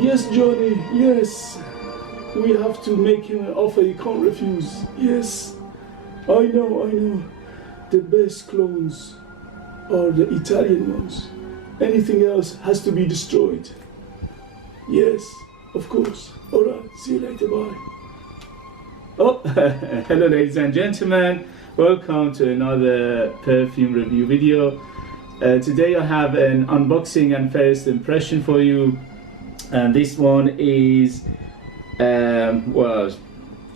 Yes, Johnny, yes. We have to make him an offer he can't refuse. Yes. I know. The best clones are the Italian ones. Anything else has to be destroyed. Yes, of course. Alright, see you later, bye. Oh, hello ladies and gentlemen. Welcome to another perfume review video. Today I have an unboxing and first impression for you. And this one is, well,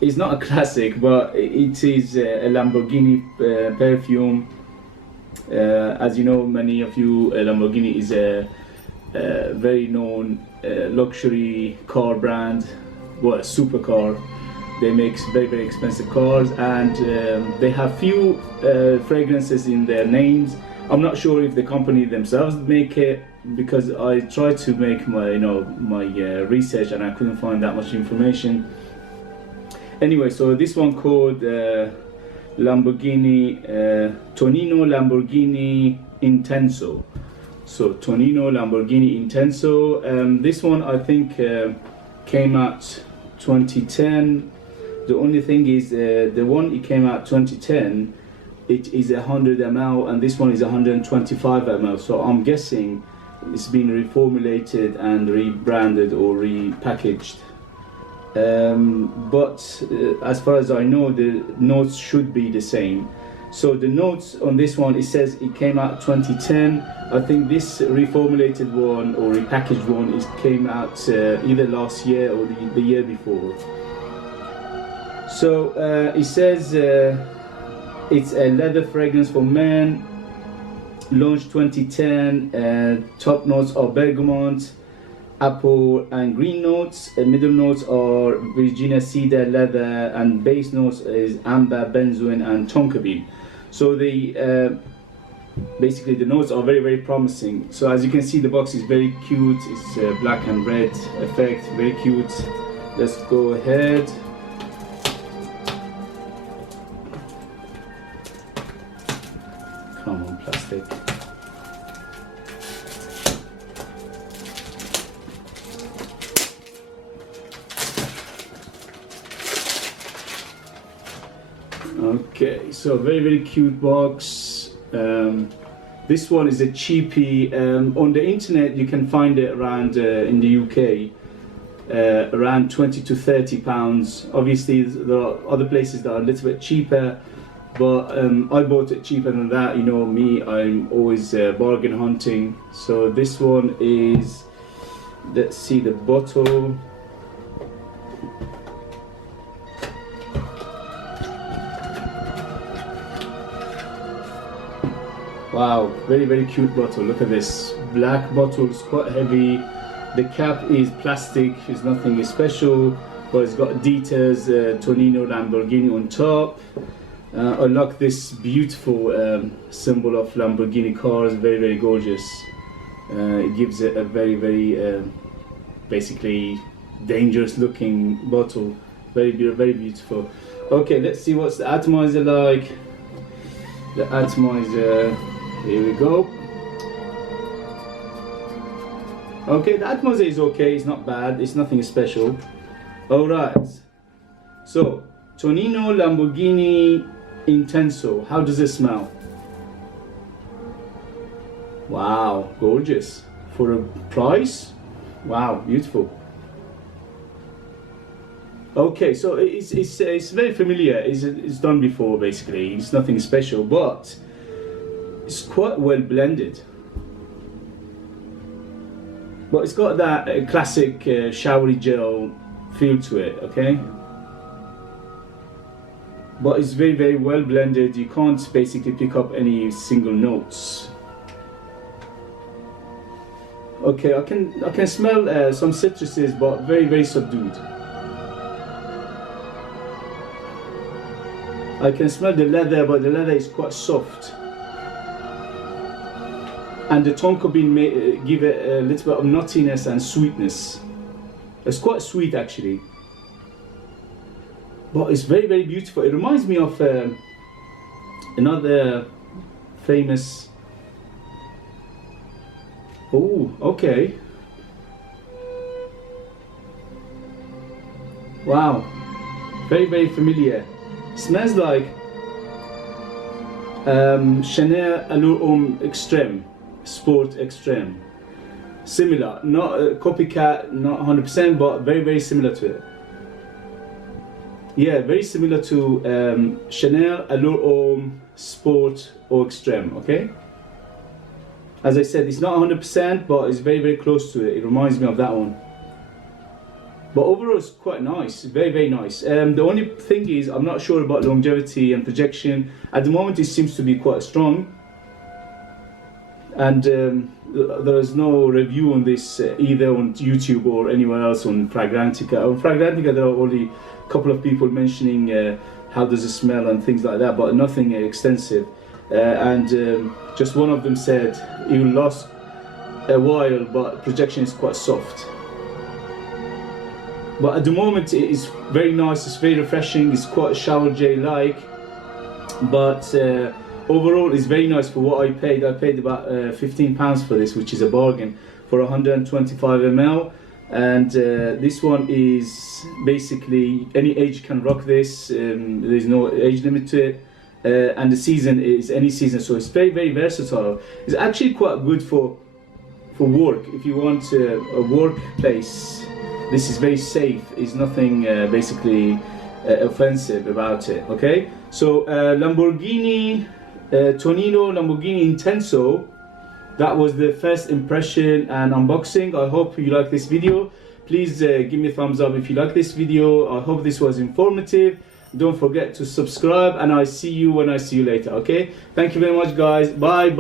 it's not a classic, but it is a Lamborghini perfume. As you know, many of you, Lamborghini is a very known luxury car brand, well, a supercar. They make very expensive cars, and they have few fragrances in their names. I'm not sure if the company themselves make it, because I tried to make my research and I couldn't find that much information. Anyway, so this one called Lamborghini Tonino Lamborghini Intenso. So Tonino Lamborghini Intenso. This one I think came out 2010. The only thing is the one it came out 2010, it is 100 ml and this one is 125 ml. So I'm guessing it's been reformulated and rebranded or repackaged. But as far as I know, the notes should be the same. So the notes on this one, it says it came out 2010. I think this reformulated one or repackaged one came out either last year or the year before. So it says it's a leather fragrance for men, launched 2010. Top notes are bergamot, apple and green notes. Middle notes are Virginia cedar, leather, and base notes is amber, benzoin and tonka bean. So the basically the notes are very promising. So as you can see, the box is very cute. It's black and red effect, very cute. Let's go ahead. Come on, plastic. Okay, so very cute box. This one is a cheapie. On the internet you can find it around in the UK around 20 to 30 pounds. Obviously there are other places that are a little bit cheaper, but I bought it cheaper than that. You know me, I'm always bargain hunting. So this one is, let's see the bottle. Wow, very cute bottle. Look at this black bottle. It's quite heavy. The cap is plastic. It's nothing special, but it's got details Tonino Lamborghini on top. I like this beautiful symbol of Lamborghini cars. Very gorgeous. It gives it a very basically dangerous looking bottle. Very beautiful. Okay, let's see what's the atomizer like. The atomizer. Here we go. Okay, the atomizer is okay, it's not bad, it's nothing special. Alright, so Tonino Lamborghini Intenso. How does it smell? Wow, gorgeous. For a price? Wow, beautiful. Okay, so it's very familiar. It's done before, basically. It's nothing special, but it's quite well blended. But it's got that classic showery gel feel to it, okay? But it's very well blended. You can't basically pick up any single notes. Okay, I can smell some citruses, but very subdued. I can smell the leather, but the leather is quite soft. And the tonka bean may give it a little bit of nuttiness and sweetness. It's quite sweet actually. But it's very beautiful. It reminds me of another famous... Oh, okay. Wow, very familiar. Smells like Chanel Allure Homme Extreme, Sport Extreme. Similar, not a copycat, not 100%, but very similar to it. Yeah, very similar to Chanel Allure Homme Sport or Extreme, okay? As I said, it's not 100%, but it's very close to it. It reminds me of that one. But overall, it's quite nice, very nice. The only thing is, I'm not sure about longevity and projection. At the moment, it seems to be quite strong. And there is no review on this either on YouTube or anywhere else on Fragrantica. On Fragrantica, there are only a couple of people mentioning how does it smell and things like that, but nothing extensive. Just one of them said it will last a while, but projection is quite soft. But at the moment it is very nice, it's very refreshing, it's quite shower gel-like, but overall it's very nice for what I paid. I paid about £15 for this, which is a bargain, for 125 ml. And this one is basically any age can rock this, there's no age limit to it. And the season is any season, so it's very versatile. It's actually quite good for work. If you want a workplace, this is very safe. It's nothing basically offensive about it. Okay, so Lamborghini Tonino Lamborghini Intenso. That was the first impression and unboxing. I hope you like this video. Please give me a thumbs up if you like this video. I hope this was informative. Don't forget to subscribe, and I'll see you when I see you later. Okay, thank you very much, guys. Bye.